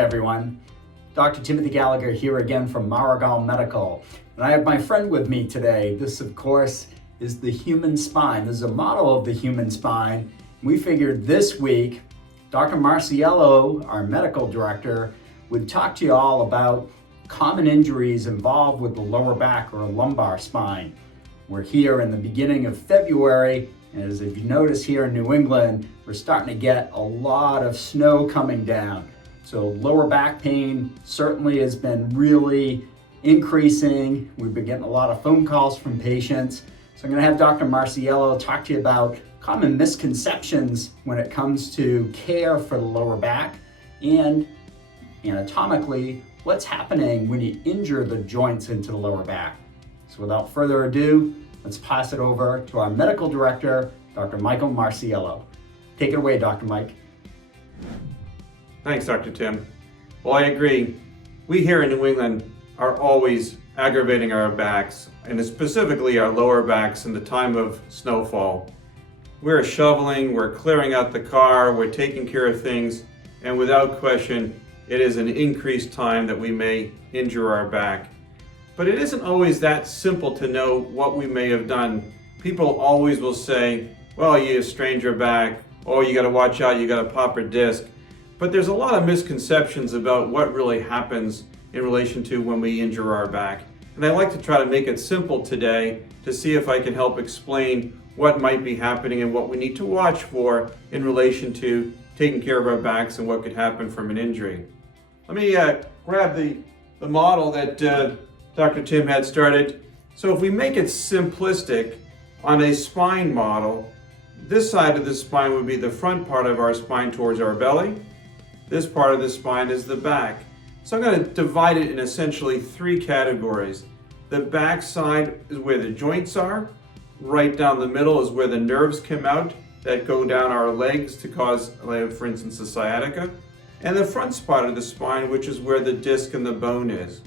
Hi everyone, Dr. Timothy Gallagher here again from Maragal Medical. And I have my friend with me today. This of course is the human spine. This is a model of the human spine. We figured this week, Dr. Marciello, our medical director, would talk to you all about common injuries involved with the lower back or lumbar spine. We're here in the beginning of February, and as if you notice here in New England, we're starting to get a lot of snow coming down. So lower back pain certainly has been really increasing. We've been getting a lot of phone calls from patients. So I'm going to have Dr. Marciello talk to you about common misconceptions when it comes to care for the lower back and anatomically what's happening when you injure the joints into the lower back. So without further ado, let's pass it over to our medical director, Dr. Michael Marciello. Take it away, Dr. Mike. Thanks, Dr. Tim. Well, I agree. We here in New England are always aggravating our backs, and specifically our lower backs in the time of snowfall. We're shoveling, we're clearing out the car, we're taking care of things, and without question, it is an increased time that we may injure our back. But it isn't always that simple to know what we may have done. People always will say, well, you strained your back, oh, you gotta watch out, you got a pop or disc. But there's a lot of misconceptions about what really happens in relation to when we injure our back. And I'd like to try to make it simple today to see if I can help explain what might be happening and what we need to watch for in relation to taking care of our backs and what could happen from an injury. Let me grab the model that Dr. Tim had started. So if we make it simplistic on a spine model, this side of the spine would be the front part of our spine towards our belly. This part of the spine is the back. So I'm going to divide it in essentially three categories. The back side is where the joints are. Right down the middle is where the nerves come out that go down our legs to cause, for instance, the sciatica. And the front spot of the spine, which is where the disc and the bone is.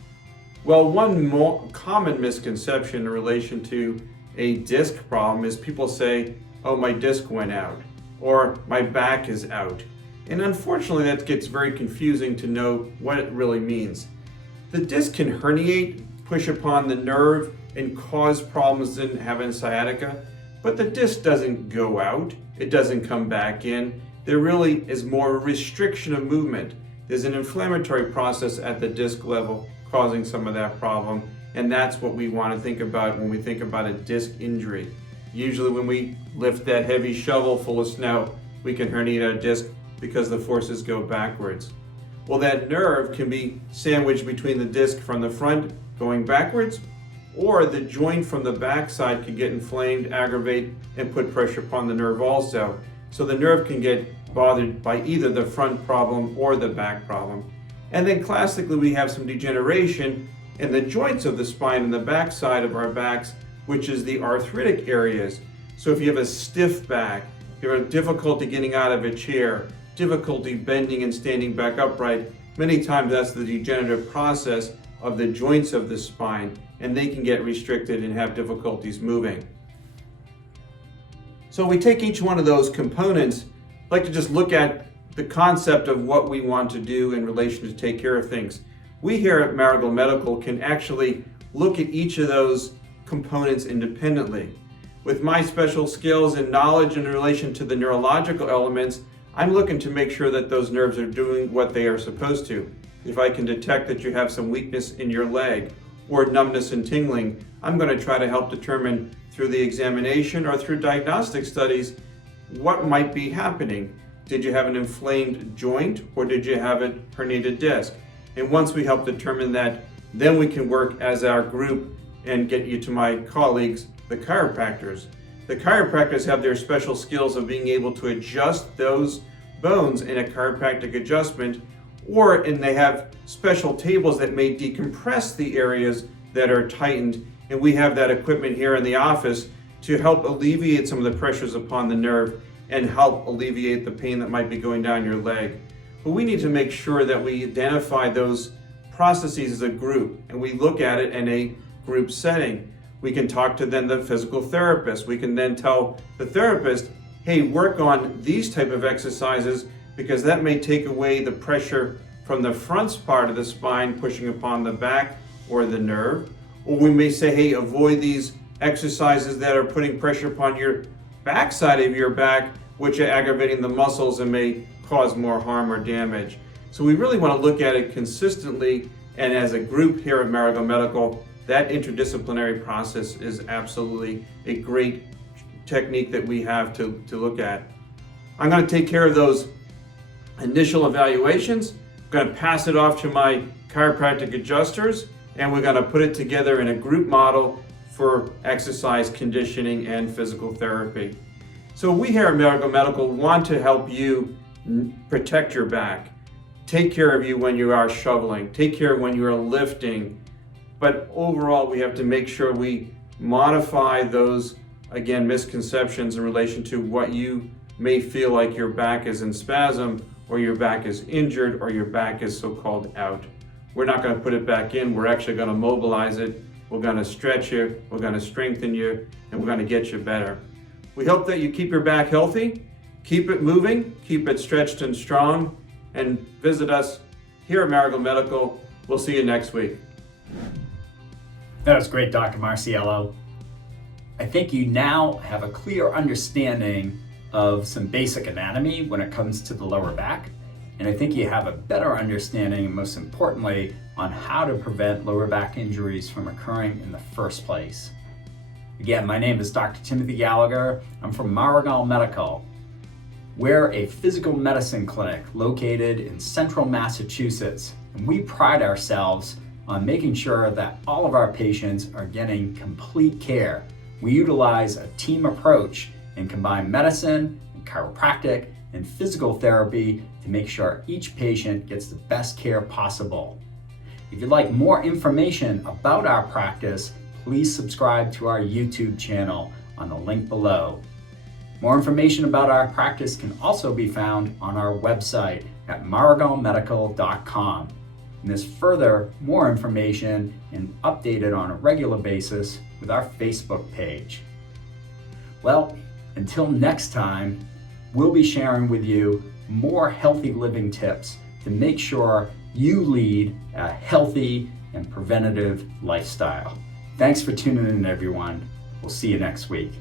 Well, one more common misconception in relation to a disc problem is people say, oh, my disc went out, or my back is out. And unfortunately, that gets very confusing to know what it really means. The disc can herniate, push upon the nerve, and cause problems in having sciatica, but the disc doesn't go out, it doesn't come back in. There really is more restriction of movement. There's an inflammatory process at the disc level causing some of that problem, and that's what we want to think about when we think about a disc injury. Usually when we lift that heavy shovel full of snow, we can herniate our disc because the forces go backwards. Well, that nerve can be sandwiched between the disc from the front going backwards, or the joint from the back side can get inflamed, aggravate, and put pressure upon the nerve also. So the nerve can get bothered by either the front problem or the back problem. And then classically, we have some degeneration in the joints of the spine and the back side of our backs, which is the arthritic areas. So if you have a stiff back, you have difficulty getting out of a chair, difficulty bending and standing back upright, many times that's the degenerative process of the joints of the spine, and they can get restricted and have difficulties moving. So we take each one of those components. I'd like to just look at the concept of what we want to do in relation to take care of things. We here at Maragal Medical can actually look at each of those components independently. With my special skills and knowledge in relation to the neurological elements, I'm looking to make sure that those nerves are doing what they are supposed to. If I can detect that you have some weakness in your leg or numbness and tingling, I'm going to try to help determine through the examination or through diagnostic studies what might be happening. Did you have an inflamed joint or did you have a herniated disc? And once we help determine that, then we can work as our group and get you to my colleagues, the chiropractors. The chiropractors have their special skills of being able to adjust those bones in a chiropractic adjustment, and they have special tables that may decompress the areas that are tightened, and we have that equipment here in the office to help alleviate some of the pressures upon the nerve and help alleviate the pain that might be going down your leg. But we need to make sure that we identify those processes as a group, and we look at it in a group setting. We can talk to then the physical therapist. We can then tell the therapist, hey, work on these type of exercises because that may take away the pressure from the front part of the spine, pushing upon the back or the nerve. Or we may say, hey, avoid these exercises that are putting pressure upon your back side of your back, which are aggravating the muscles and may cause more harm or damage. So we really want to look at it consistently, and as a group here at Maragal Medical, that interdisciplinary process is absolutely a great technique that we have to look at. I'm going to take care of those initial evaluations. I'm going to pass it off to my chiropractic adjusters, and we're going to put it together in a group model for exercise conditioning and physical therapy. So we here at Maragal Medical want to help you protect your back, take care of you when you are shoveling, take care of when you are lifting. But overall, we have to make sure we modify those, again, misconceptions in relation to what you may feel like your back is in spasm, or your back is injured, or your back is so-called out. We're not going to put it back in. We're actually going to mobilize it. We're going to stretch you. We're going to strengthen you, and we're going to get you better. We hope that you keep your back healthy, keep it moving, keep it stretched and strong, and visit us here at Maragal Medical. We'll see you next week. That was great, Dr. Marciello. I think you now have a clear understanding of some basic anatomy when it comes to the lower back. And I think you have a better understanding, and most importantly, on how to prevent lower back injuries from occurring in the first place. Again, my name is Dr. Timothy Gallagher. I'm from Maragal Medical. We're a physical medicine clinic located in central Massachusetts, and we pride ourselves on making sure that all of our patients are getting complete care. We utilize a team approach and combine medicine, and chiropractic, and physical therapy to make sure each patient gets the best care possible. If you'd like more information about our practice, please subscribe to our YouTube channel on the link below. More information about our practice can also be found on our website at maragalmedical.com. And there's further more information and updated on a regular basis with our Facebook page. Well, until next time, we'll be sharing with you more healthy living tips to make sure you lead a healthy and preventative lifestyle. Thanks for tuning in, everyone. We'll see you next week.